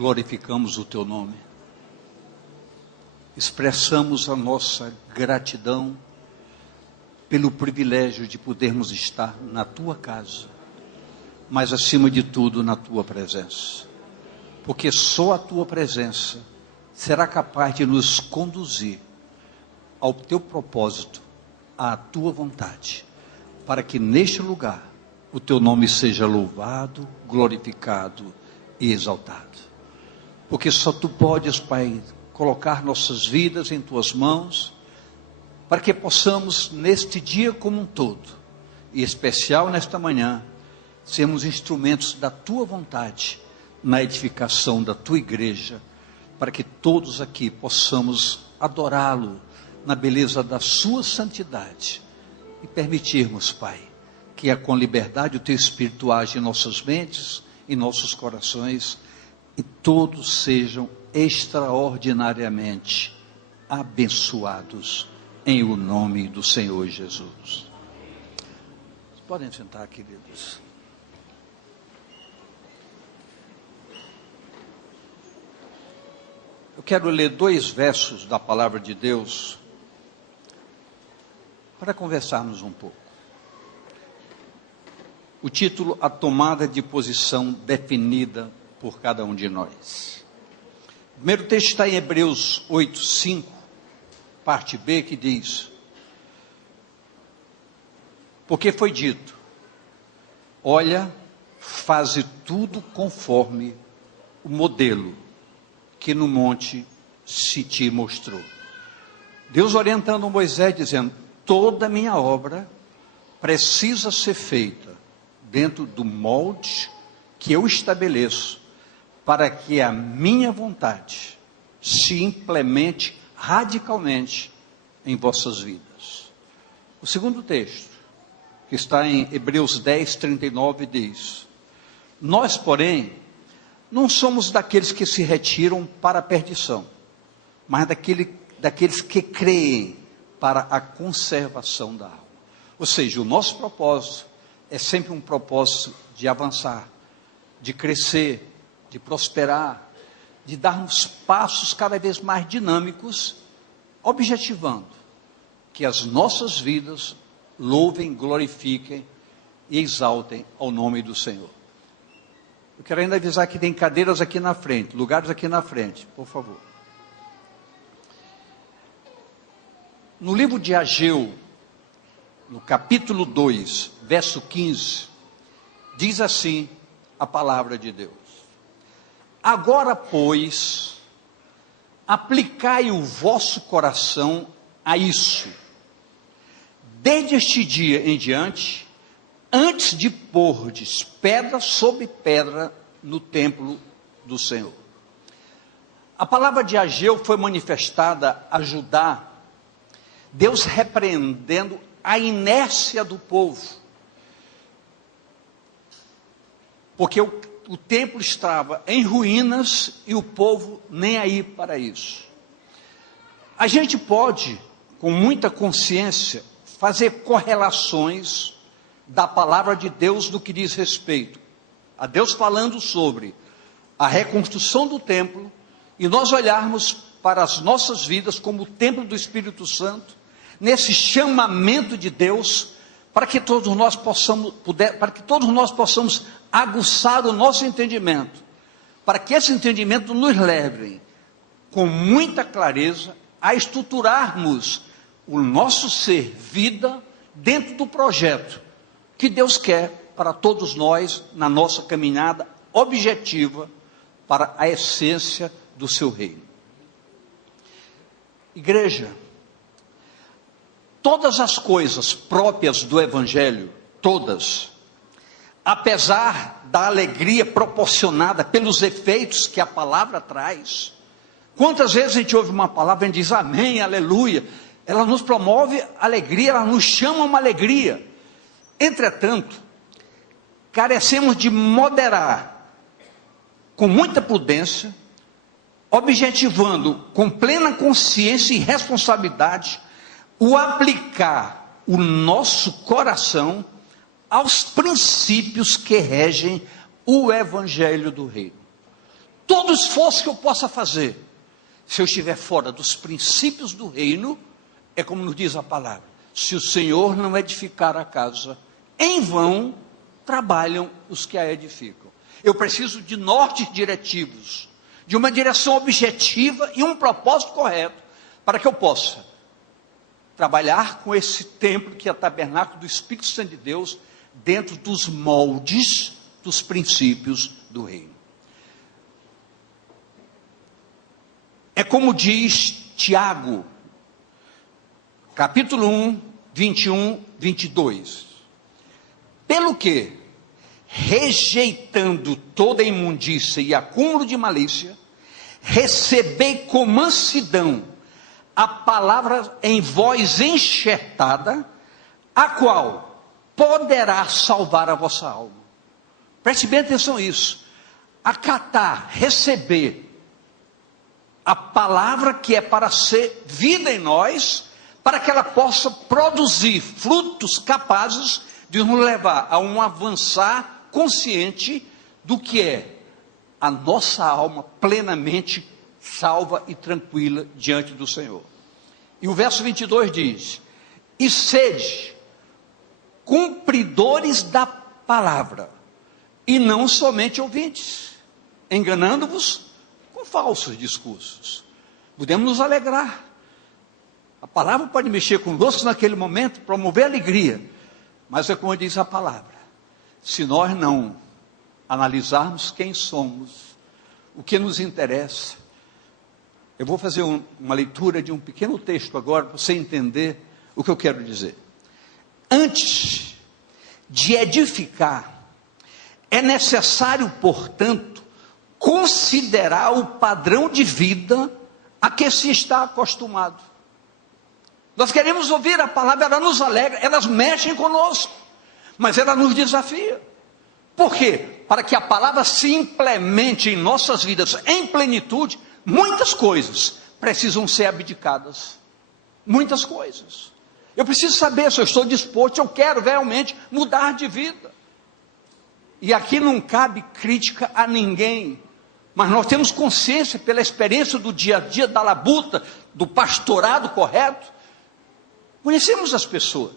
glorificamos o teu nome, expressamos a nossa gratidão pelo privilégio de podermos estar na tua casa, mas acima de tudo na tua presença, porque só a tua presença será capaz de nos conduzir ao teu propósito, à tua vontade, para que neste lugar o teu nome seja louvado, glorificado e exaltado. Porque só tu podes, Pai, colocar nossas vidas em tuas mãos, para que possamos neste dia como um todo, e em especial nesta manhã, sermos instrumentos da tua vontade, na edificação da tua igreja, para que todos aqui possamos adorá-lo na beleza da sua santidade e permitirmos, Pai, que com liberdade o teu Espírito age em nossas mentes, em nossos corações, e todos sejam extraordinariamente abençoados em o nome do Senhor Jesus. Podem sentar, queridos. Eu quero ler 2 versos da palavra de Deus para conversarmos um pouco. O título: a tomada de posição definida por cada um de nós. O primeiro texto está em Hebreus 8:5, parte B, que diz: porque foi dito, olha, faze tudo conforme o modelo que no monte se te mostrou. Deus orientando Moisés, dizendo: toda a minha obra precisa ser feita dentro do molde que eu estabeleço, para que a minha vontade se implemente radicalmente em vossas vidas. O segundo texto, que está em Hebreus 10:39, diz: nós, porém, não somos daqueles que se retiram para a perdição, mas daqueles que creem para a conservação da alma. Ou seja, o nosso propósito é sempre um propósito de avançar, de crescer, de prosperar, de darmos passos cada vez mais dinâmicos, objetivando que as nossas vidas louvem, glorifiquem e exaltem ao nome do Senhor. Eu quero ainda avisar que tem cadeiras aqui na frente, lugares aqui na frente, por favor. No livro de Ageu, no capítulo 2, verso 15, diz assim a palavra de Deus: agora, pois, aplicai o vosso coração a isso, desde este dia em diante, antes de pordes pedra sobre pedra no templo do Senhor. A palavra de Ageu foi manifestada a Judá, Deus repreendendo a inércia do povo, porque o templo estava em ruínas e o povo nem aí para isso. A gente pode, com muita consciência, fazer correlações da palavra de Deus no que diz respeito a Deus falando sobre a reconstrução do templo, e nós olharmos para as nossas vidas como o templo do Espírito Santo, nesse chamamento de Deus, para que todos nós possamos aguçar o nosso entendimento, para que esse entendimento nos leve com muita clareza a estruturarmos o nosso ser, vida, dentro do projeto que Deus quer para todos nós, na nossa caminhada objetiva para a essência do seu reino. Igreja, todas as coisas próprias do Evangelho, todas, apesar da alegria proporcionada pelos efeitos que a palavra traz, quantas vezes a gente ouve uma palavra e diz amém, aleluia, ela nos promove alegria, ela nos chama uma alegria. Entretanto, carecemos de moderar com muita prudência, objetivando com plena consciência e responsabilidade o aplicar o nosso coração aos princípios que regem o Evangelho do Reino. todo esforço que eu possa fazer, se eu estiver fora dos princípios do reino, é como nos diz a palavra: se o Senhor não edificar a casa, em vão trabalham os que a edificam. Eu preciso de nortes diretivos, de uma direção objetiva e um propósito correto, para que eu possa trabalhar com esse templo que é o tabernáculo do Espírito Santo de Deus, dentro dos moldes dos princípios do reino. É como diz Tiago, capítulo 1, 21, 22. Pelo que, rejeitando toda imundícia e acúmulo de malícia, recebei com mansidão a palavra em vós enxertada, a qual poderá salvar a vossa alma. Preste bem atenção nisso. Acatar, receber a palavra que é para ser vida em nós, para que ela possa produzir frutos capazes de nos levar a um avançar consciente do que é a nossa alma plenamente salva e tranquila diante do Senhor. E o verso 22 diz: e sede cumpridores da palavra, e não somente ouvintes, enganando-vos com falsos discursos. Podemos nos alegrar. A palavra pode mexer conosco naquele momento, promover alegria, mas é como diz a palavra: se nós não analisarmos quem somos, o que nos interessa. Eu vou fazer uma leitura de um pequeno texto agora, para você entender o que eu quero dizer. Antes de edificar, é necessário, portanto, considerar o padrão de vida a que se está acostumado. Nós queremos ouvir a palavra, ela nos alegra, elas mexem conosco, mas ela nos desafia. Por quê? Para que a palavra se implemente em nossas vidas em plenitude, muitas coisas precisam ser abdicadas. Muitas coisas. Eu preciso saber se eu estou disposto, se eu quero realmente mudar de vida. E aqui não cabe crítica a ninguém, mas nós temos consciência, pela experiência do dia a dia, da labuta, do pastorado correto, conhecemos as pessoas,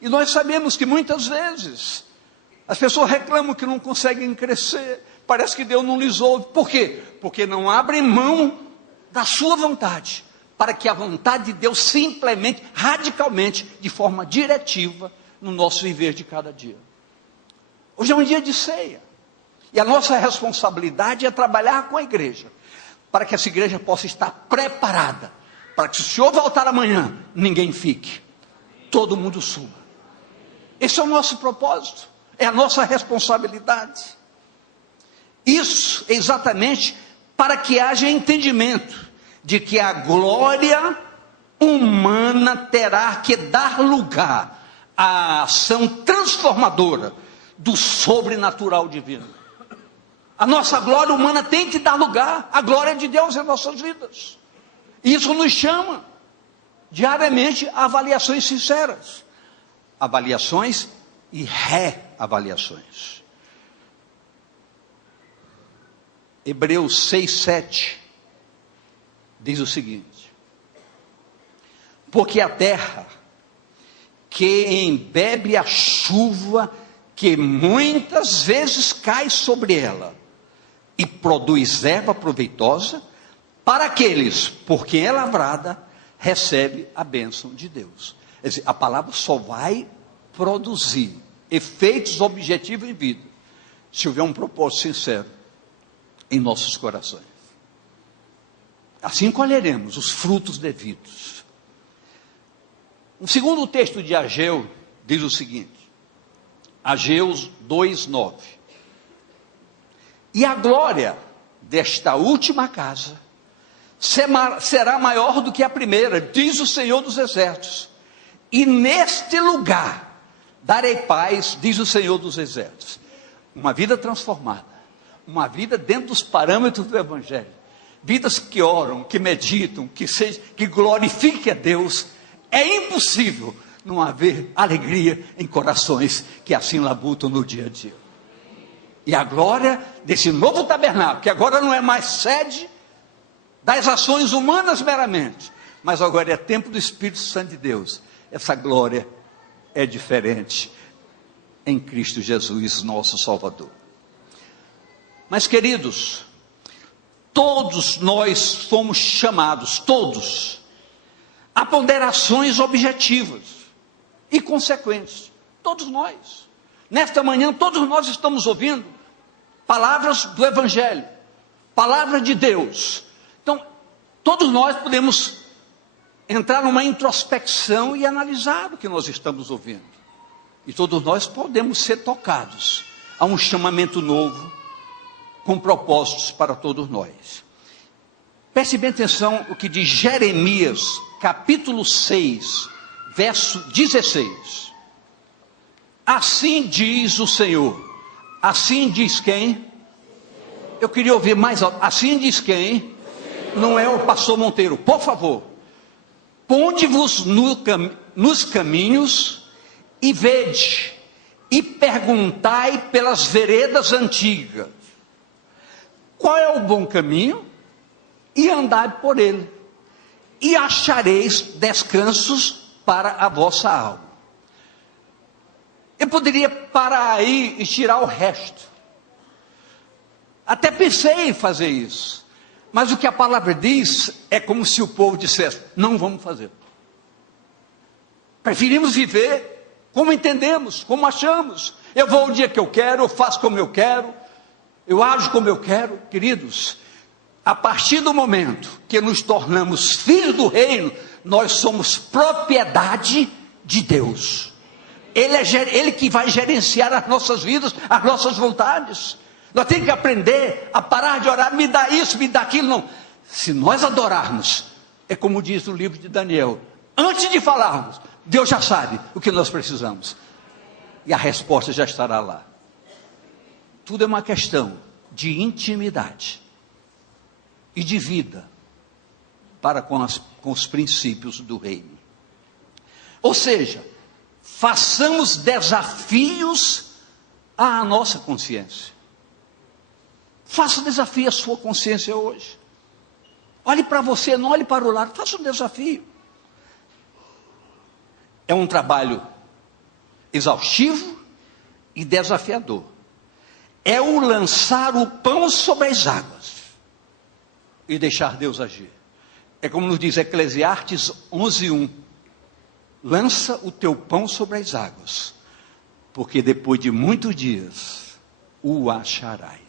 e nós sabemos que muitas vezes as pessoas reclamam que não conseguem crescer, parece que Deus não lhes ouve. Por quê? Porque não abrem mão da sua vontade, para que a vontade de Deus se implemente radicalmente, de forma diretiva, no nosso viver de cada dia. Hoje é um dia de ceia, e a nossa responsabilidade é trabalhar com a igreja, para que essa igreja possa estar preparada, para que se o Senhor voltar amanhã, ninguém fique, todo mundo suba. Esse é o nosso propósito, é a nossa responsabilidade. Isso é exatamente para que haja entendimento de que a glória humana terá que dar lugar à ação transformadora do sobrenatural divino. A nossa glória humana tem que dar lugar à glória de Deus em nossas vidas. Isso nos chama diariamente a avaliações sinceras, avaliações e reavaliações. Hebreus 6:7 diz o seguinte: porque a terra que embebe a chuva que muitas vezes cai sobre ela e produz erva proveitosa, para aqueles por quem é lavrada, recebe a bênção de Deus. Quer dizer, a palavra só vai produzir efeitos objetivos em vida, se houver um propósito sincero em nossos corações. Assim colheremos os frutos devidos. O segundo texto de Ageu diz o seguinte, Ageu 2:9: e a glória desta última casa será maior do que a primeira, diz o Senhor dos Exércitos, e neste lugar darei paz, diz o Senhor dos Exércitos. Uma vida transformada, uma vida dentro dos parâmetros do Evangelho, vidas que oram, que meditam, que glorifiquem a Deus. É impossível não haver alegria em corações que assim labutam no dia a dia. E a glória desse novo tabernáculo, que agora não é mais sede das ações humanas meramente, mas agora é templo do Espírito Santo de Deus. Essa glória é diferente em Cristo Jesus, nosso Salvador. Mas, queridos, todos nós fomos chamados, todos, a ponderações objetivas e consequentes. Todos nós. Nesta manhã, todos nós estamos ouvindo palavras do Evangelho, palavra de Deus. Então, todos nós podemos entrar numa introspecção e analisar o que nós estamos ouvindo. E todos nós podemos ser tocados a um chamamento novo, com propósitos para todos nós. Preste bem atenção o que diz Jeremias, capítulo 6, verso 16. Assim diz o Senhor. Assim diz quem? Eu queria ouvir mais alto. Assim diz quem? Não é o pastor Monteiro. Por favor, ponde-vos nos caminhos e vede, e perguntai pelas veredas antigas, qual é o bom caminho, e andai por ele, e achareis descansos para a vossa alma. Eu poderia parar aí e tirar o resto. Até pensei em fazer isso. Mas o que a palavra diz é como se o povo dissesse: não vamos fazer. Preferimos viver como entendemos, como achamos. Eu vou o dia que eu quero, eu faço como eu quero, eu ajo como eu quero. Queridos, a partir do momento que nos tornamos filhos do reino, nós somos propriedade de Deus. Ele que vai gerenciar as nossas vidas, as nossas vontades. Nós temos que aprender a parar de orar, me dá isso, me dá aquilo. Não. Se nós adorarmos, é como diz o livro de Daniel, antes de falarmos, Deus já sabe o que nós precisamos. E a resposta já estará lá. Tudo é uma questão de intimidade e de vida para com os princípios do reino. Ou seja, façamos desafios à nossa consciência. Faça um desafio à sua consciência hoje. Olhe para você, não olhe para o lado. Faça um desafio. É um trabalho exaustivo e desafiador. É o lançar o pão sobre as águas e deixar Deus agir. É como nos diz Eclesiastes 11:1. Lança o teu pão sobre as águas, porque depois de muitos dias o acharás.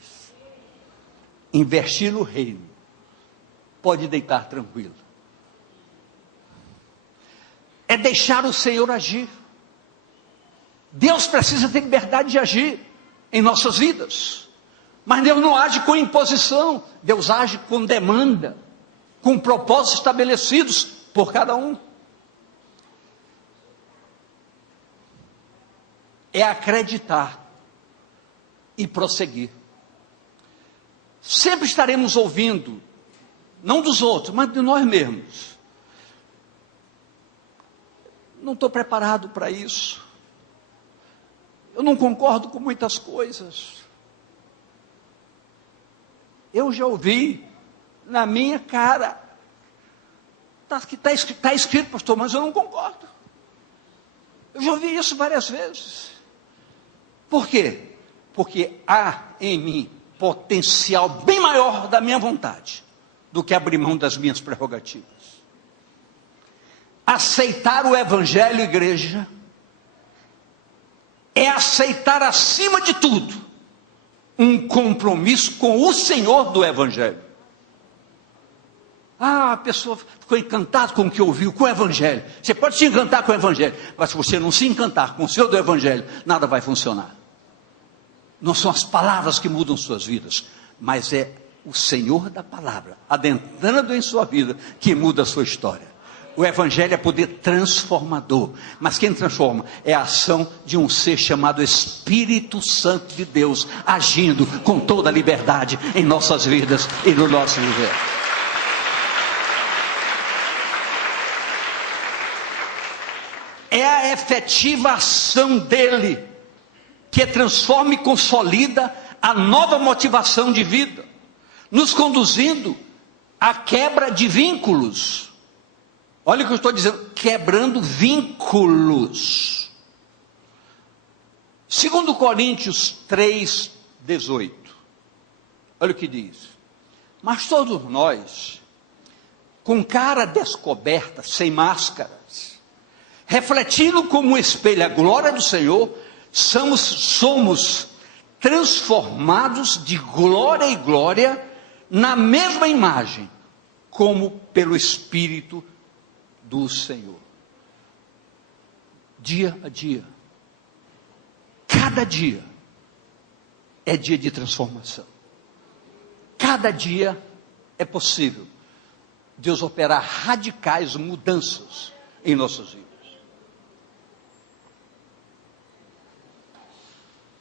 Investir no reino, pode deitar tranquilo. É deixar o Senhor agir. Deus precisa ter liberdade de agir em nossas vidas. Mas Deus não age com imposição. Deus age com demanda, com propósitos estabelecidos por cada um. É acreditar e prosseguir. Sempre estaremos ouvindo, não dos outros, mas de nós mesmos. Não estou preparado para isso. Eu não concordo com muitas coisas. Eu já ouvi na minha cara. Está escrito, pastor, mas eu não concordo. Eu já ouvi isso várias vezes. Por quê? Porque há em mim potencial bem maior da minha vontade do que abrir mão das minhas prerrogativas. Aceitar o Evangelho, igreja, é aceitar acima de tudo um compromisso com o Senhor do Evangelho. A pessoa ficou encantada com o que ouviu, com o Evangelho. Você pode se encantar com o Evangelho, mas se você não se encantar com o Senhor do Evangelho, nada vai funcionar. Não são as palavras que mudam suas vidas, mas é o Senhor da palavra, adentrando em sua vida, que muda a sua história. O Evangelho é poder transformador, mas quem transforma é a ação de um ser chamado Espírito Santo de Deus, agindo com toda a liberdade em nossas vidas e no nosso viver. É a efetiva ação dele que transforma e consolida a nova motivação de vida, nos conduzindo à quebra de vínculos. Olha o que eu estou dizendo, quebrando vínculos. 2 Coríntios 3:18. Olha o que diz. Mas todos nós, com cara descoberta, sem máscaras, refletindo como um espelho a glória do Senhor, somos transformados de glória em glória, na mesma imagem, como pelo Espírito do Senhor. Dia a dia, cada dia, é dia de transformação. Cada dia é possível Deus operar radicais mudanças em nossas vidas.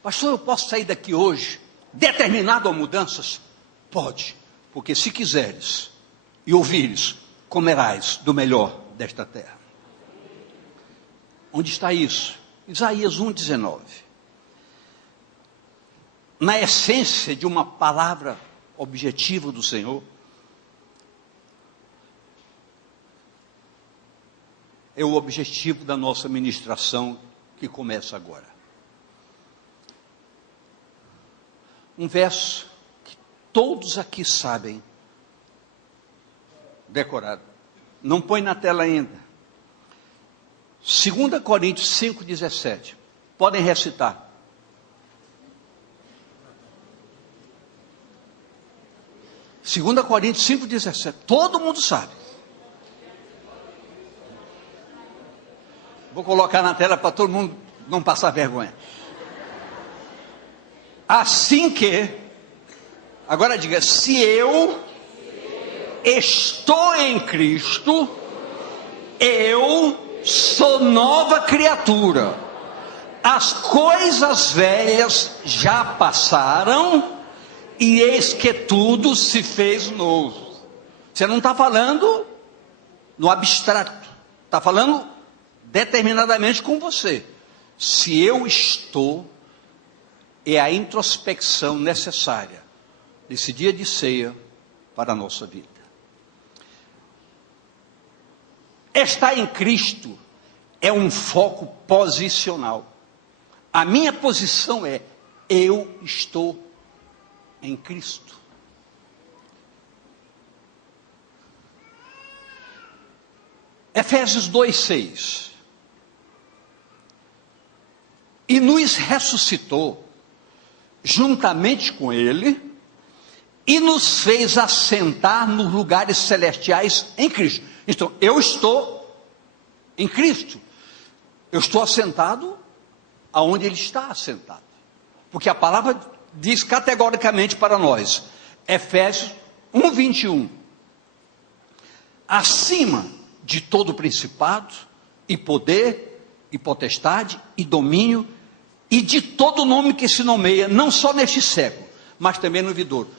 Pastor, eu posso sair daqui hoje determinado a mudanças? Pode, porque se quiseres e ouvires, comerás do melhor desta terra. Onde está isso? Isaías 1:19. Na essência de uma palavra objetiva do Senhor, é o objetivo da nossa ministração que começa agora. Um verso que todos aqui sabem decorado. Não põe na tela ainda. 2 Coríntios 5:17. Podem recitar. Segunda Coríntios 5:17. Todo mundo sabe. Vou colocar na tela para todo mundo não passar vergonha. Assim que, agora diga, se eu estou em Cristo, eu sou nova criatura. As coisas velhas já passaram, e eis que tudo se fez novo. Você não está falando no abstrato, está falando determinadamente com você. Se eu estou, é a introspecção necessária desse dia de ceia para a nossa vida. Estar em Cristo é um foco posicional. A minha posição é: eu estou em Cristo. Efésios 2:6. E nos ressuscitou juntamente com Ele, e nos fez assentar nos lugares celestiais em Cristo. Então, eu estou em Cristo. Eu estou assentado aonde Ele está assentado. Porque a palavra diz categoricamente para nós, Efésios 1:21. Acima de todo principado, e poder, e potestade, e domínio, e de todo nome que se nomeia, não só neste século, mas também no vindouro.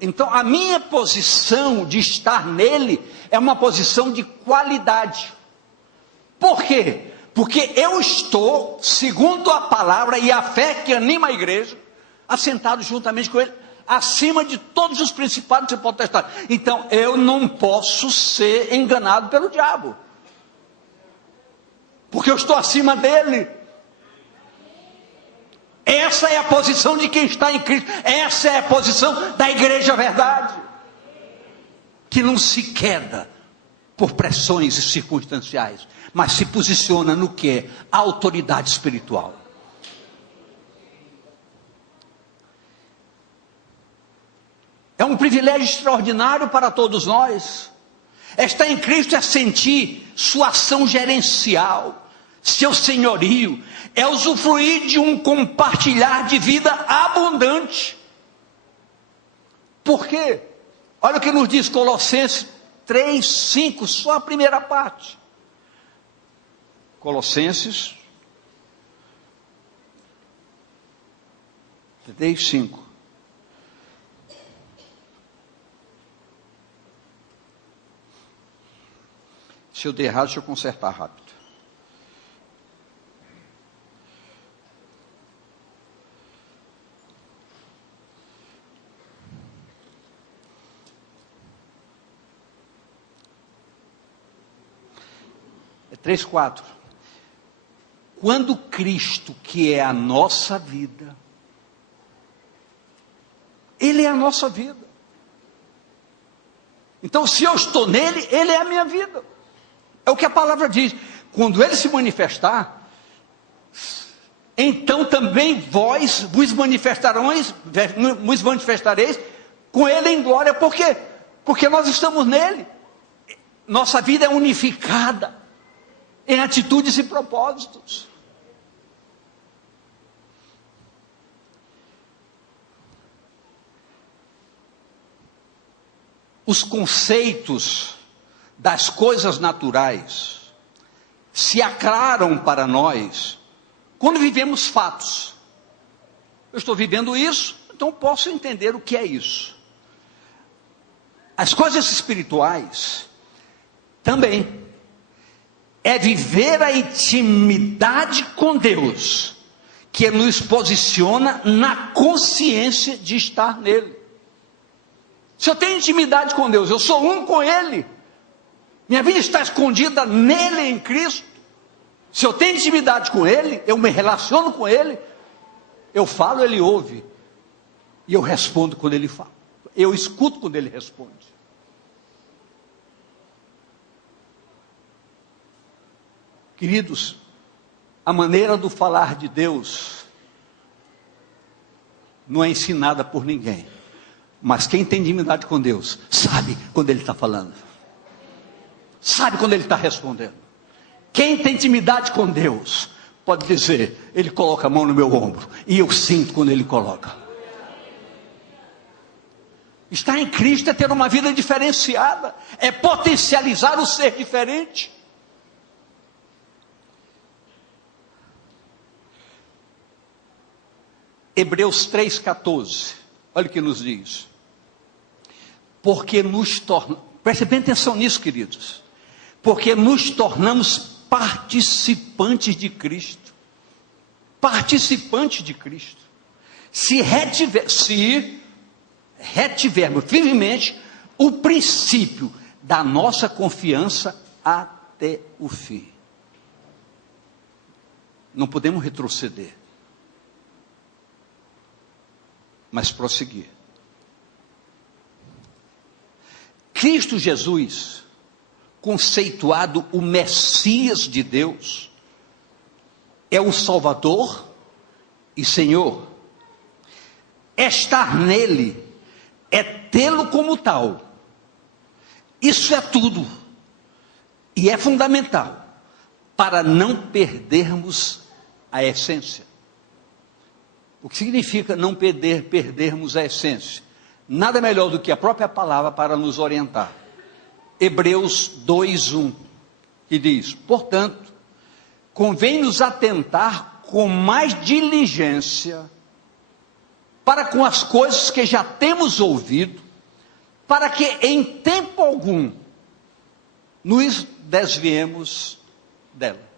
Então, a minha posição de estar nele é uma posição de qualidade. Por quê? Porque eu estou, segundo a palavra e a fé que anima a igreja, assentado juntamente com ele, acima de todos os principados e potestades. Então, eu não posso ser enganado pelo diabo, porque eu estou acima dele. Essa é a posição de quem está em Cristo. Essa é a posição da igreja verdade, que não se queda por pressões circunstanciais, mas se posiciona no que é a autoridade espiritual. É um privilégio extraordinário para todos nós. Estar em Cristo é sentir sua ação gerencial, seu senhorio, é usufruir de um compartilhar de vida abundante. Por quê? Olha o que nos diz Colossenses 3:5, só a primeira parte. Colossenses 3:5. Se eu der errado, deixa eu consertar rápido. 3:4. Quando Cristo, que é a nossa vida, Ele é a nossa vida. Então, se eu estou nele, Ele é a minha vida. É o que a palavra diz. Quando Ele se manifestar, então também vós vos manifestareis com Ele em glória. Por quê? Porque nós estamos nele. Nossa vida é unificada em atitudes e propósitos. Os conceitos das coisas naturais se aclaram para nós quando vivemos fatos. Eu estou vivendo isso, então posso entender o que é isso. As coisas espirituais também é viver a intimidade com Deus, que nos posiciona na consciência de estar nele. Se eu tenho intimidade com Deus, eu sou um com Ele, minha vida está escondida nele, em Cristo. Se eu tenho intimidade com Ele, eu me relaciono com Ele, eu falo, Ele ouve, e eu respondo quando Ele fala, eu escuto quando Ele responde. Queridos, a maneira do falar de Deus não é ensinada por ninguém, mas quem tem intimidade com Deus sabe quando Ele está falando, sabe quando Ele está respondendo. Quem tem intimidade com Deus pode dizer: Ele coloca a mão no meu ombro e eu sinto quando Ele coloca. Estar em Cristo é ter uma vida diferenciada, é potencializar o ser diferente. Hebreus 3,14, olha o que nos diz. Porque nos tornamos, prestem bem atenção nisso, queridos, porque nos tornamos participantes de Cristo, participantes de Cristo, se retivermos firmemente o princípio da nossa confiança até o fim. Não podemos retroceder, mas prosseguir. Cristo Jesus, conceituado o Messias de Deus, é o Salvador e Senhor. Estar nele é tê-lo como tal. Isso é tudo e é fundamental para não perdermos a essência. O que significa não perdermos a essência? Nada melhor do que a própria palavra para nos orientar. Hebreus 2:1, que diz: portanto, convém nos atentar com mais diligência para com as coisas que já temos ouvido, para que em tempo algum nos desviemos dela.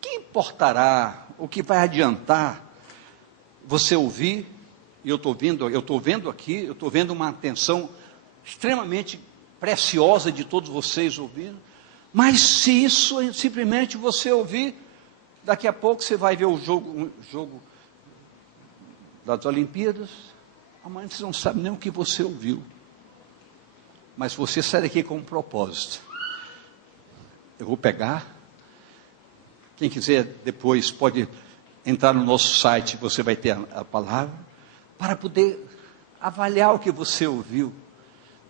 Que importará, o que vai adiantar você ouvir? E eu estou vendo uma atenção extremamente preciosa de todos vocês ouvindo, mas se isso simplesmente você ouvir, daqui a pouco você vai ver o jogo das Olimpíadas, amanhã você não sabe nem o que você ouviu, mas você sai daqui com um propósito. Eu vou pegar, quem quiser depois pode entrar no nosso site, você vai ter a palavra, para poder avaliar o que você ouviu,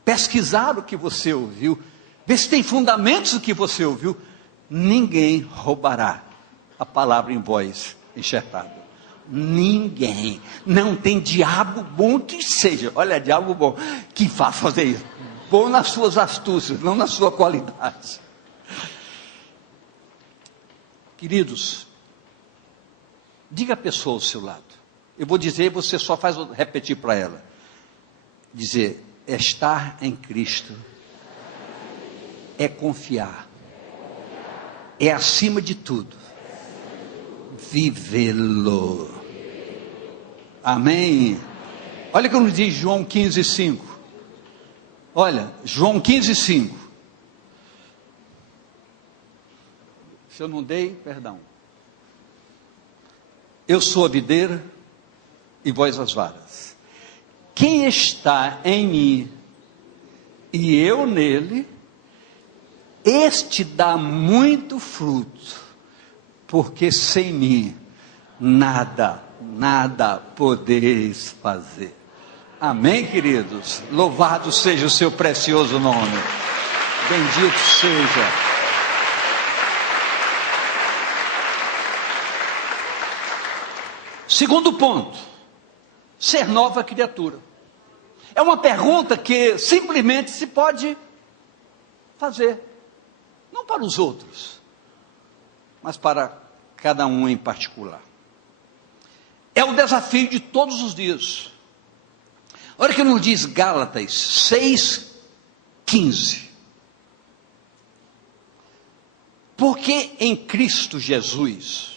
pesquisar o que você ouviu, ver se tem fundamentos o que você ouviu. Ninguém roubará a palavra em voz enxertada. Ninguém. Não tem diabo bom que seja, olha, diabo bom, que faça fazer isso. Bom nas suas astúcias, não na sua qualidade. Queridos, diga a pessoa ao seu lado. Eu vou dizer, você só faz repetir para ela. Dizer: estar em Cristo é confiar, é acima de tudo vivê-lo. Amém? Olha o que nos diz João 15:5. Olha, João 15:5. Se eu não dei, perdão. Eu sou a videira e vós as varas. Quem está em mim e eu nele, este dá muito fruto, porque sem mim nada podeis fazer. Amém, queridos? Louvado seja o seu precioso nome. Bendito seja. Segundo ponto, ser nova criatura. É uma pergunta que simplesmente se pode fazer, não para os outros, mas para cada um em particular. É o desafio de todos os dias. Olha o que nos diz Gálatas 6,15. Porque em Cristo Jesus,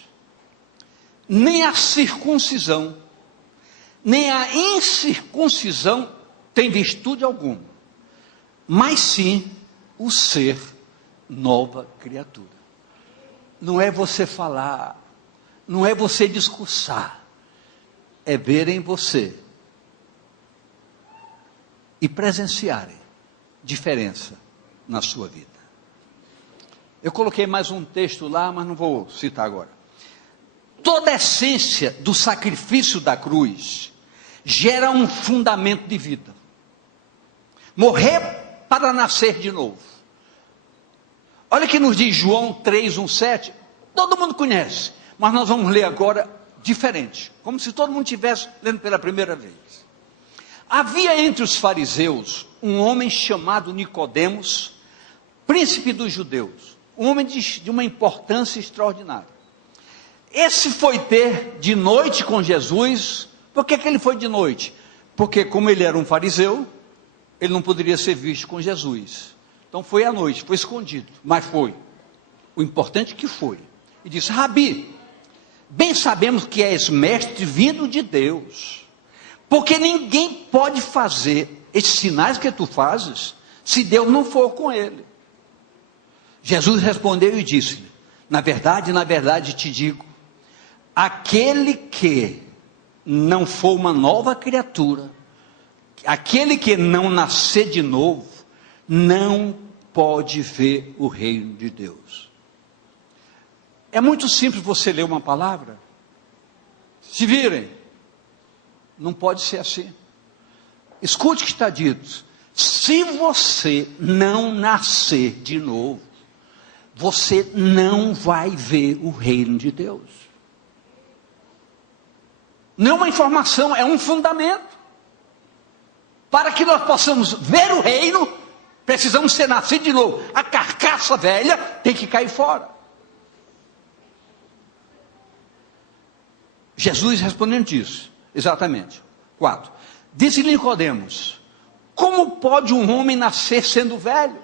nem a circuncisão, nem a incircuncisão tem virtude alguma, mas sim o ser nova criatura. Não é você falar, não é você discursar, é ver em você e presenciarem diferença na sua vida. Eu coloquei mais um texto lá, mas não vou citar agora. Toda a essência do sacrifício da cruz gera um fundamento de vida. Morrer para nascer de novo. Olha o que nos diz João 3:17. Todo mundo conhece, mas nós vamos ler agora diferente, como se todo mundo estivesse lendo pela primeira vez. Havia entre os fariseus um homem chamado Nicodemos, príncipe dos judeus, um homem de uma importância extraordinária. Esse foi ter de noite com Jesus. Por que ele foi de noite? Porque como ele era um fariseu, ele não poderia ser visto com Jesus. Então foi à noite, foi escondido, mas foi. O importante é que foi. E disse: Rabi, bem sabemos que és mestre vindo de Deus, porque ninguém pode fazer esses sinais que tu fazes, se Deus não for com ele. Jesus respondeu e disse-lhe: na verdade te digo, aquele que não for uma nova criatura, aquele que não nascer de novo, não pode ver o reino de Deus. É muito simples você ler uma palavra. Se virem, não pode ser assim. Escute o que está dito. Se você não nascer de novo, você não vai ver o reino de Deus. Não é uma informação, é um fundamento. Para que nós possamos ver o reino, precisamos ser nascidos de novo. A carcaça velha tem que cair fora. Jesus respondendo isso, exatamente. 4. Disse-lhe Nicodemos: como pode um homem nascer sendo velho?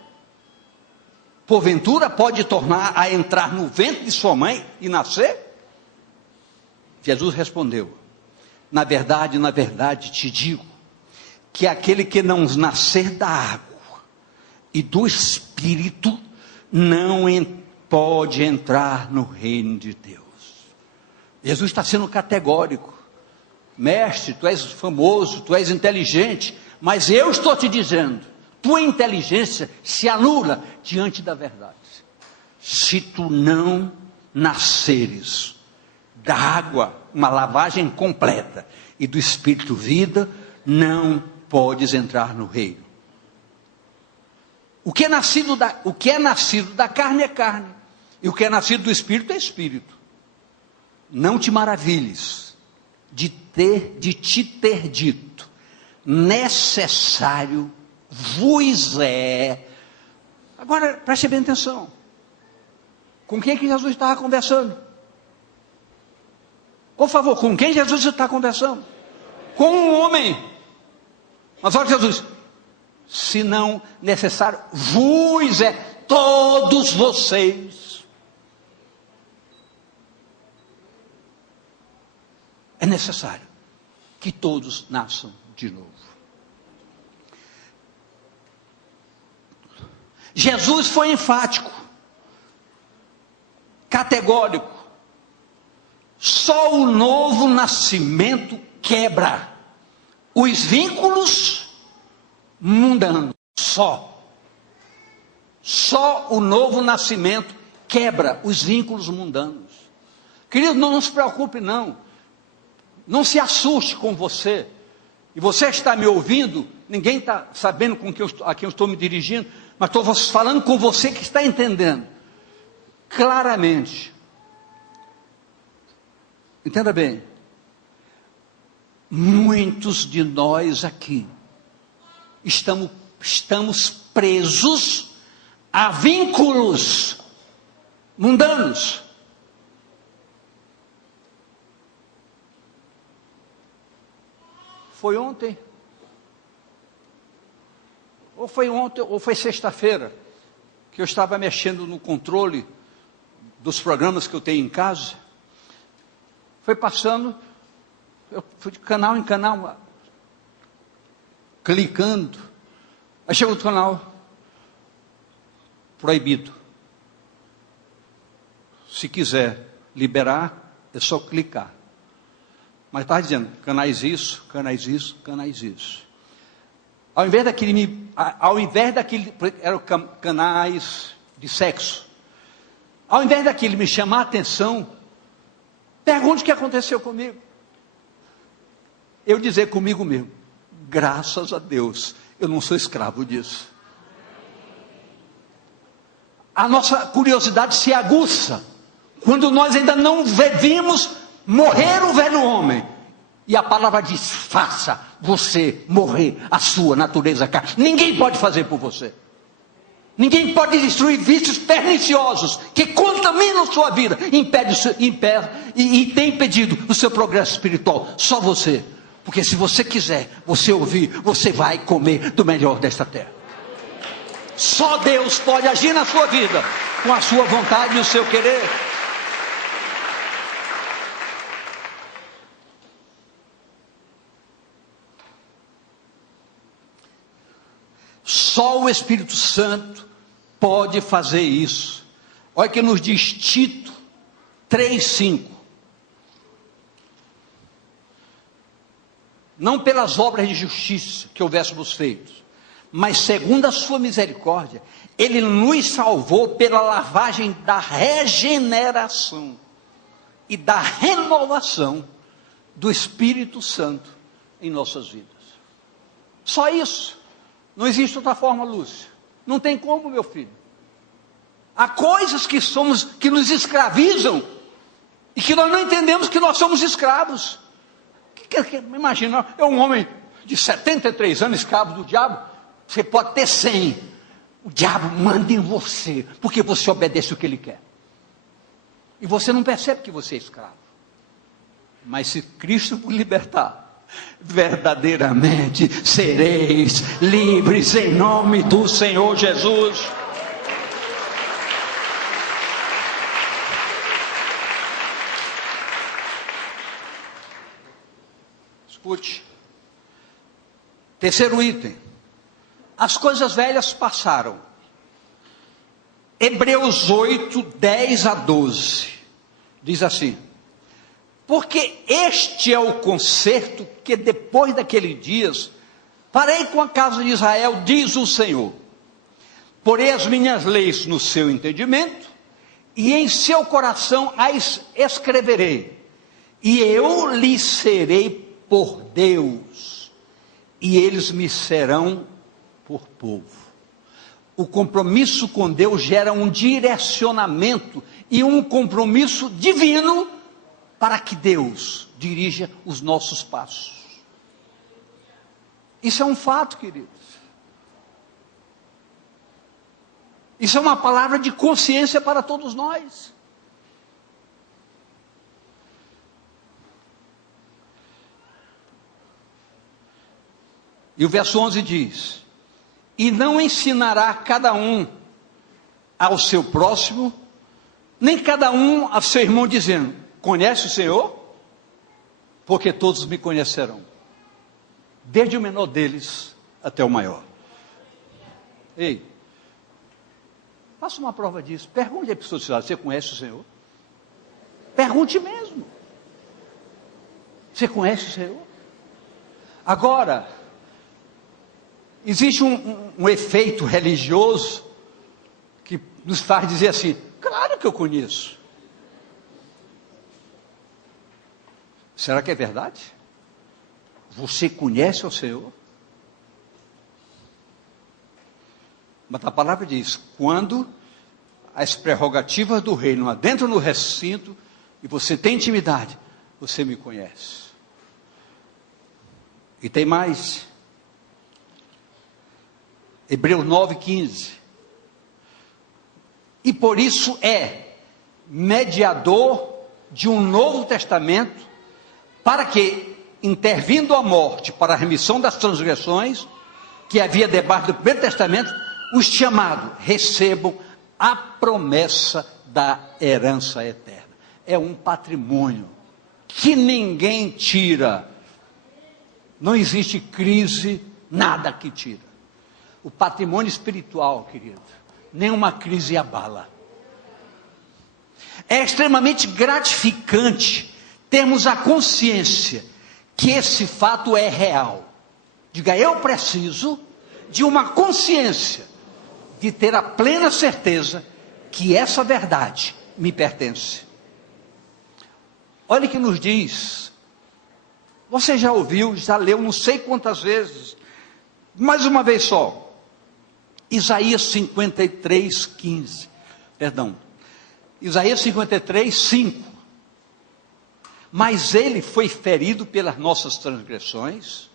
Porventura pode tornar a entrar no ventre de sua mãe e nascer? Jesus respondeu: na verdade te digo, que aquele que não nascer da água e do Espírito, não pode entrar no reino de Deus. Jesus está sendo categórico. Mestre, tu és famoso, tu és inteligente, mas eu estou te dizendo, tua inteligência se anula diante da verdade. Se tu não nasceres da água, uma lavagem completa, e do Espírito vida, não podes entrar no reino. O que é nascido da carne é carne, e o que é nascido do Espírito é Espírito. Não te maravilhes de te ter dito, necessário vos é. Agora preste bem atenção. Com quem que Jesus estava conversando? Por favor, com quem Jesus está conversando? Com um homem. Mas olha Jesus: se não necessário vos é, todos vocês. É necessário que todos nasçam de novo. Jesus foi enfático. categórico. Só o novo nascimento quebra os vínculos mundanos. Só o novo nascimento quebra os vínculos mundanos. Querido, não se preocupe não. Não se assuste com você. E você está me ouvindo, ninguém está sabendo a quem eu estou me dirigindo, mas estou falando com você que está entendendo. Claramente. Entenda bem. Muitos de nós aqui estamos presos a vínculos mundanos. Foi ontem, ou foi sexta-feira, que eu estava mexendo no controle dos programas que eu tenho em casa. Foi passando, eu fui de canal em canal, clicando. Aí chegou no canal proibido. Se quiser liberar, é só clicar. Mas estava dizendo, canais isso, canais isso, canais isso. Ao invés daquele, eram canais de sexo. Ao invés daquele me chamar a atenção, pergunte o que aconteceu comigo. Eu dizer comigo mesmo, graças a Deus, eu não sou escravo disso. A nossa curiosidade se aguça, quando nós ainda não vimos morrer o velho homem. E a palavra diz, faça você morrer a sua natureza carnal. Ninguém pode fazer por você. Ninguém pode destruir vícios perniciosos que contaminam sua vida, e tem impedido o seu progresso espiritual. Só você. Porque se você quiser, você ouvir, você vai comer do melhor desta terra. Só Deus pode agir na sua vida com a sua vontade e o seu querer. Só o Espírito Santo pode fazer isso. Olha que nos diz Tito 3:5. Não pelas obras de justiça que houvéssemos feito, mas segundo a sua misericórdia, Ele nos salvou pela lavagem da regeneração e da renovação do Espírito Santo em nossas vidas. Só isso. Não existe outra forma, Lúcio. Não tem como, meu filho. Há coisas que nos escravizam e que nós não entendemos que nós somos escravos. Imagina, é um homem de 73 anos, escravo do diabo. Você pode ter 100. O diabo manda em você, porque você obedece o que ele quer. E você não percebe que você é escravo. Mas se Cristo vos libertar, verdadeiramente sereis livres em nome do Senhor Jesus. Escute. Terceiro item. As coisas velhas passaram. Hebreus 8, 10 a 12. Diz assim: porque este é o concerto que depois daqueles dias farei com a casa de Israel, diz o Senhor. Porei as minhas leis no seu entendimento, e em seu coração as escreverei. E eu lhes serei por Deus, e eles me serão por povo. O compromisso com Deus gera um direcionamento e um compromisso divino para que Deus dirija os nossos passos. Isso é um fato, queridos. Isso é uma palavra de consciência para todos nós. E o verso 11 diz: e não ensinará cada um ao seu próximo, nem cada um ao seu irmão, dizendo: conhece o Senhor? Porque todos me conhecerão, desde o menor deles até o maior. Ei, faça uma prova disso. Pergunte à pessoa: você conhece o Senhor? Pergunte mesmo. Você conhece o Senhor? Agora, existe um efeito religioso que nos faz dizer assim: claro que eu conheço. Será que é verdade? Você conhece o Senhor? Mas a palavra diz: quando as prerrogativas do reino adentram no recinto e você tem intimidade, você me conhece. E tem mais. Hebreus 9:15. E por isso é mediador de um novo testamento, para que, intervindo a morte para a remissão das transgressões, que havia debaixo do primeiro testamento, os chamados recebam a promessa da herança eterna. É um patrimônio que ninguém tira. Não existe crise, nada que tira. O patrimônio espiritual, querido, nenhuma crise abala. É extremamente gratificante termos a consciência que esse fato é real. Diga: eu preciso de uma consciência, de ter a plena certeza que essa verdade me pertence. Olha o que nos diz. Você já ouviu, já leu não sei quantas vezes, mais uma vez só, Isaías 53:15, perdão, Isaías 53:5, mas ele foi ferido pelas nossas transgressões,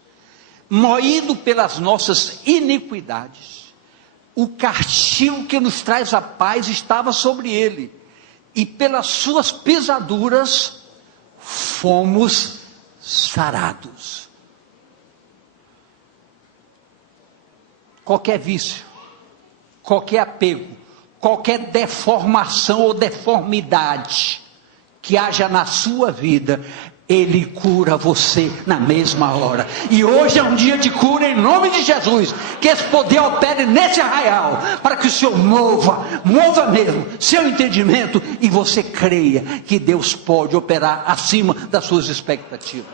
moído pelas nossas iniquidades, o castigo que nos traz a paz estava sobre ele, e pelas suas pisaduras fomos sarados. Qualquer vício, qualquer apego, qualquer deformação ou deformidade que haja na sua vida, Ele cura você na mesma hora. E hoje é um dia de cura em nome de Jesus. Que esse poder opere nesse arraial, para que o Senhor mova mesmo seu entendimento, e você creia que Deus pode operar acima das suas expectativas.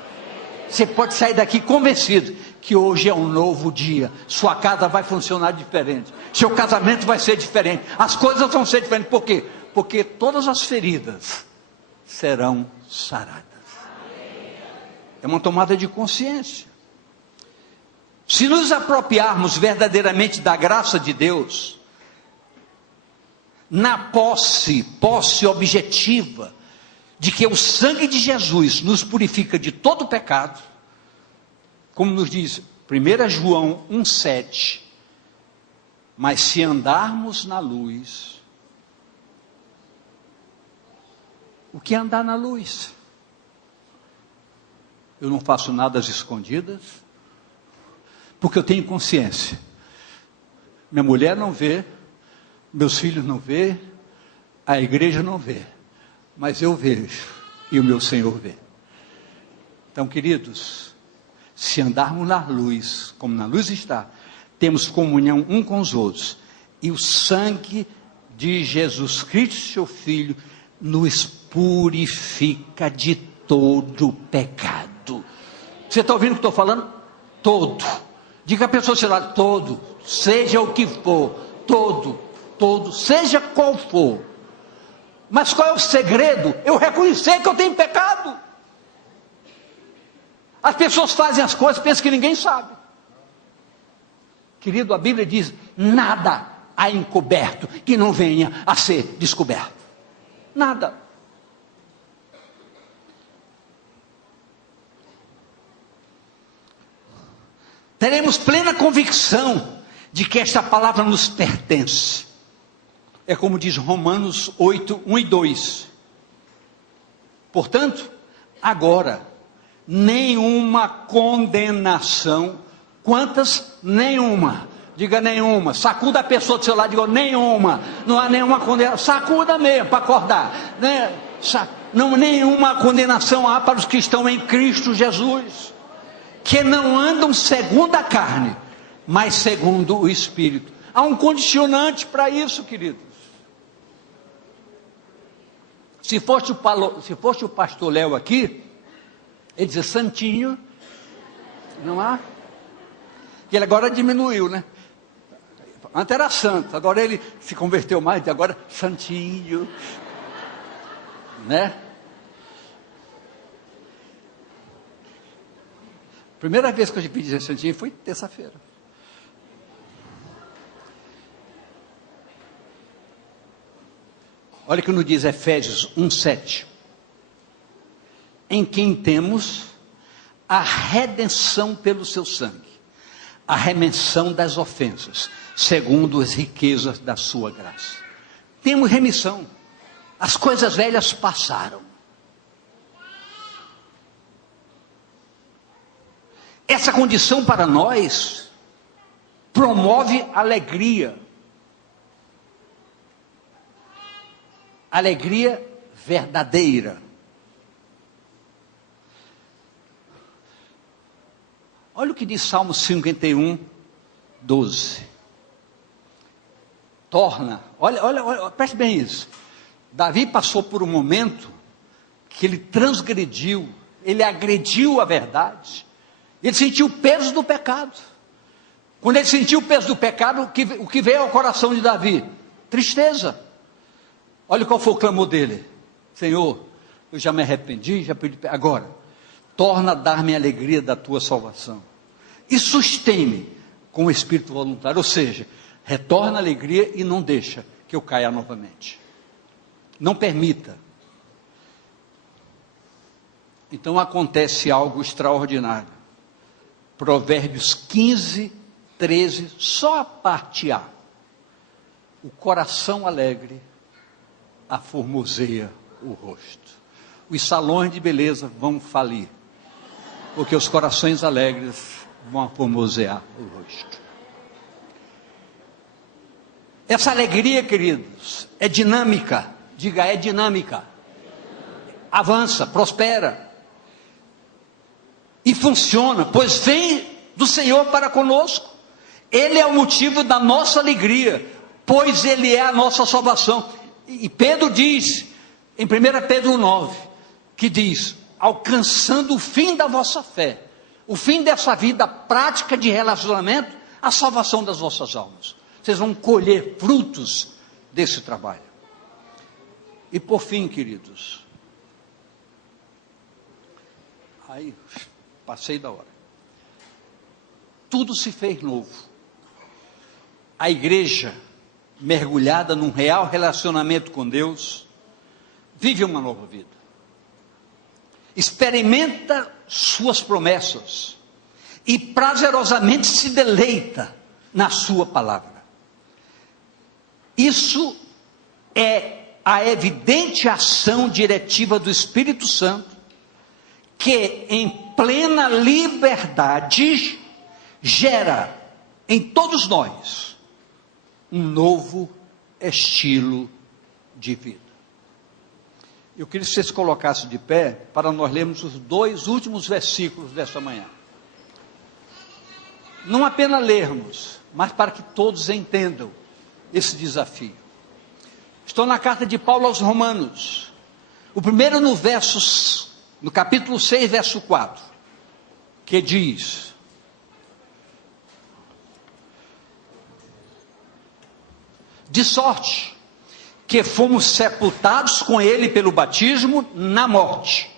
Você pode sair daqui convencido que hoje é um novo dia. Sua casa vai funcionar diferente, seu casamento vai ser diferente, as coisas vão ser diferentes. Por quê? Porque todas as feridas serão saradas. É uma tomada de consciência. Se nos apropriarmos verdadeiramente da graça de Deus, na posse objetiva, de que o sangue de Jesus nos purifica de todo pecado, como nos diz 1 João 1,7, mas se andarmos na luz, o que é andar na luz? Eu não faço nada às escondidas, porque eu tenho consciência. Minha mulher não vê, meus filhos não vê, a igreja não vê, mas eu vejo, e o meu Senhor vê. Então, queridos, se andarmos na luz, como na luz está, temos comunhão um com os outros, e o sangue de Jesus Cristo, seu Filho, nos purifica de todo pecado. Você está ouvindo o que estou falando? Todo. Diga a pessoa, sei lá, todo, seja o que for, todo, seja qual for. Mas qual é o segredo? Eu reconhecer que eu tenho pecado. As pessoas fazem as coisas, pensam que ninguém sabe. Querido, a Bíblia diz: nada há encoberto que não venha a ser descoberto. Nada. Teremos plena convicção de que esta palavra nos pertence. É como diz Romanos 8, 1 e 2. Portanto, agora, nenhuma condenação. Quantas? Nenhuma. Diga nenhuma. Sacuda a pessoa do seu lado e diga nenhuma. Não há nenhuma condenação. Sacuda mesmo para acordar. Não, nenhuma condenação há para os que estão em Cristo Jesus, que não andam segundo a carne, mas segundo o Espírito. Há um condicionante para isso, queridos. Se fosse o pastor Léo aqui, ele dizia santinho, não há? E ele agora diminuiu, né? Antes era santo, agora ele se converteu mais, agora santinho, né? Primeira vez que eu pedi santinho foi terça-feira. Olha o que nos diz Efésios 1:7. Em quem temos a redenção pelo seu sangue, a remissão das ofensas, segundo as riquezas da sua graça. Temos remissão. As coisas velhas passaram. Essa condição para nós promove alegria. Alegria verdadeira. Olha o que diz Salmo 51, 12. Olha, preste bem isso. Davi passou por um momento que ele transgrediu, ele agrediu a verdade, ele sentiu o peso do pecado. Quando ele sentiu o peso do pecado, o que veio ao coração de Davi? Tristeza. Olha qual foi o clamor dele: Senhor, eu já me arrependi, já pedi, agora, torna a dar-me a alegria da tua salvação, e sustém-me com o espírito voluntário, ou seja, retorna a alegria e não deixa que eu caia novamente, não permita. Então acontece algo extraordinário. Provérbios 15, 13, só a parte A. O coração alegre aformoseia o rosto. Os salões de beleza vão falir, porque os corações alegres vão aformosear o rosto. Essa alegria, queridos, é dinâmica. Diga, é dinâmica. Avança, prospera. E funciona, pois vem do Senhor para conosco. Ele é o motivo da nossa alegria, pois Ele é a nossa salvação. E Pedro diz, em 1 Pedro 9, que diz: alcançando o fim da vossa fé, o fim dessa vida prática de relacionamento, a salvação das vossas almas. Vocês vão colher frutos desse trabalho. E por fim, queridos, aí passei da hora. Tudo se fez novo. A igreja, mergulhada num real relacionamento com Deus, vive uma nova vida. Experimenta suas promessas e prazerosamente se deleita na sua palavra. Isso é a evidente ação diretiva do Espírito Santo, que em plena liberdade gera em todos nós um novo estilo de vida. Eu queria que vocês colocassem de pé para nós lermos os 2 últimos versículos desta manhã. Não apenas lermos, mas para que todos entendam esse desafio. Estou na carta de Paulo aos Romanos. O primeiro no capítulo 6, verso 4, que diz: de sorte que fomos sepultados com ele pelo batismo na morte,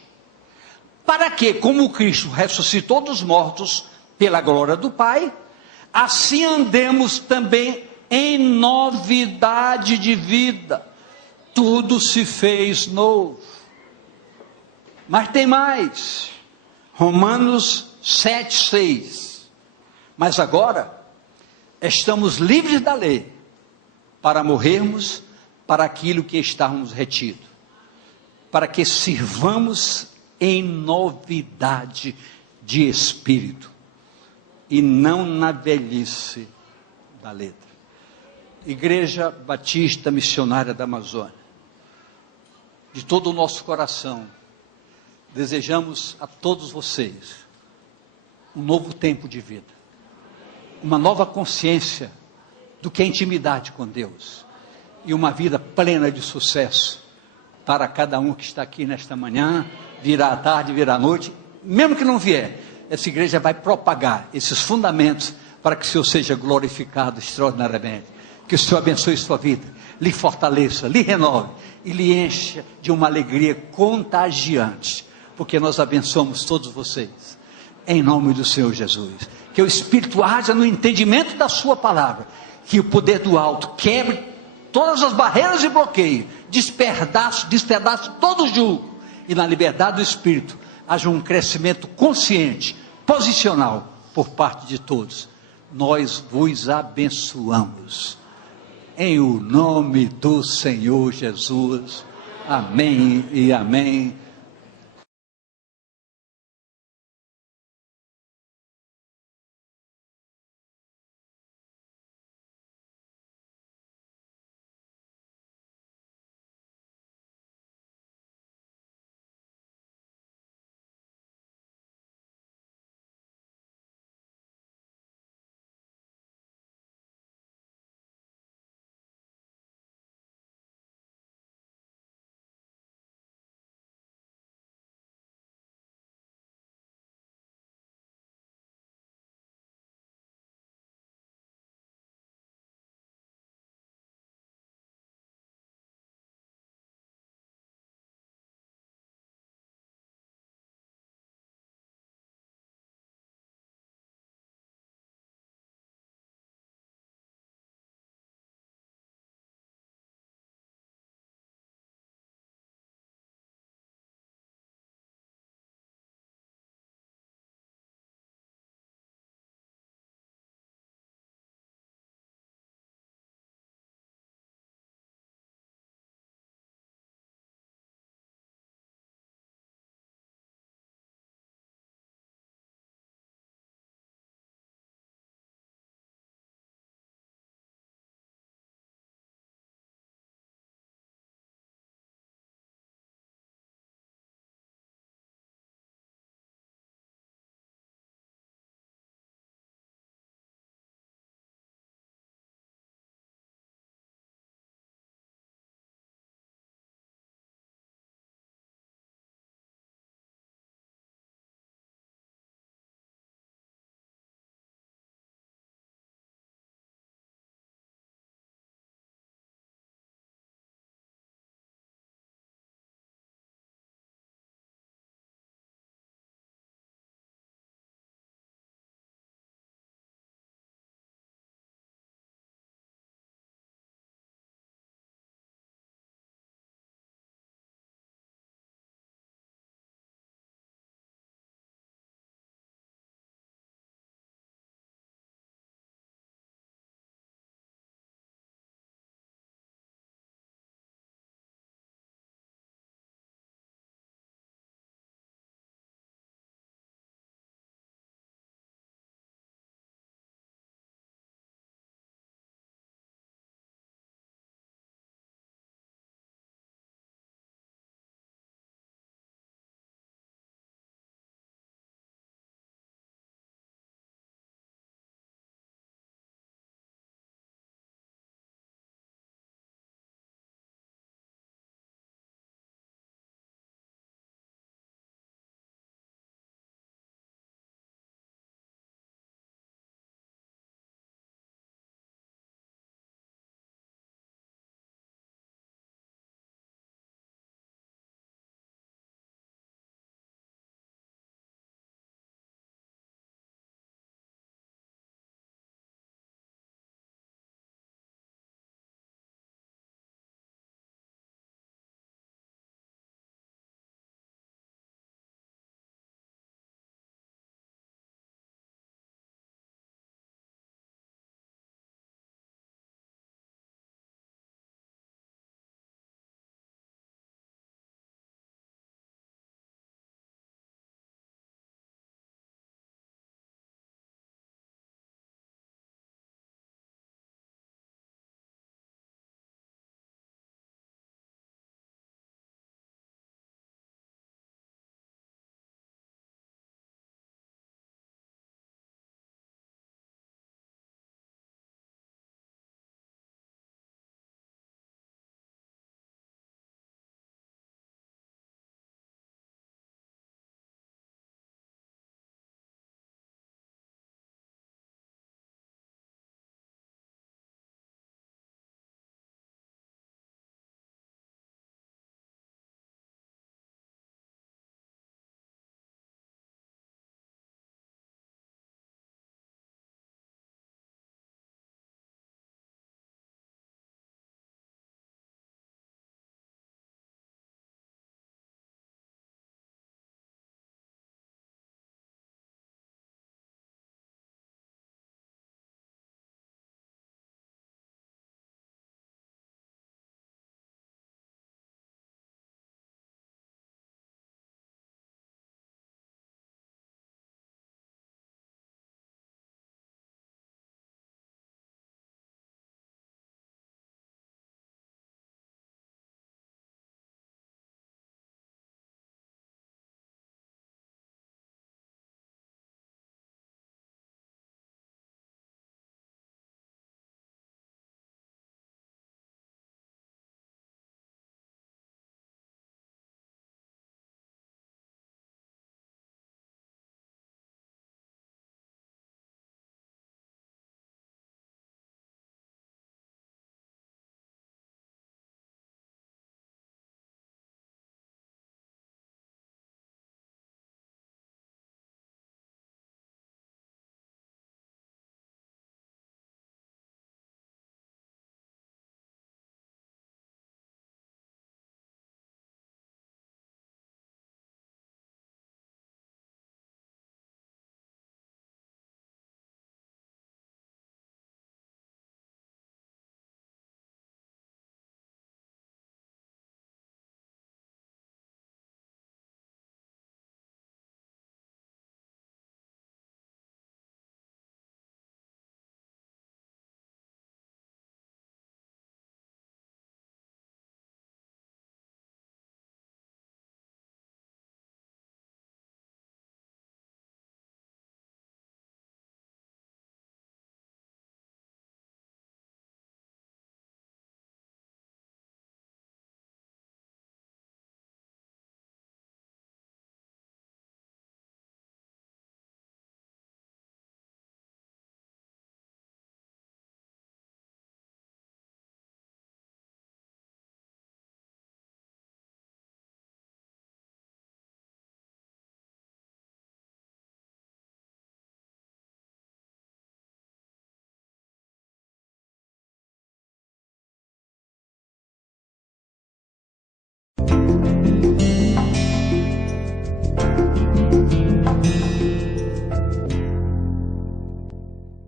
para que, como Cristo ressuscitou dos mortos pela glória do Pai, assim andemos também em novidade de vida. Tudo se fez novo. Mas tem mais. Romanos 7:6. Mas agora estamos livres da lei, para morrermos para aquilo que estávamos retidos, para que sirvamos em novidade de espírito, e não na velhice da letra. Igreja Batista Missionária da Amazônia, de todo o nosso coração, desejamos a todos vocês um novo tempo de vida, uma nova consciência do que é intimidade com Deus, e uma vida plena de sucesso, para cada um que está aqui nesta manhã, virá à tarde, virá à noite, mesmo que não vier, essa igreja vai propagar esses fundamentos para que o Senhor seja glorificado extraordinariamente. Que o Senhor abençoe sua vida, lhe fortaleça, lhe renove e lhe encha de uma alegria contagiante, porque nós abençoamos todos vocês, em nome do Senhor Jesus. Que o Espírito haja no entendimento da sua palavra, que o poder do alto quebre todas as barreiras e bloqueios, despedace todo o jugo, e na liberdade do Espírito haja um crescimento consciente, posicional, por parte de todos. Nós vos abençoamos, em o nome do Senhor Jesus, amém e amém.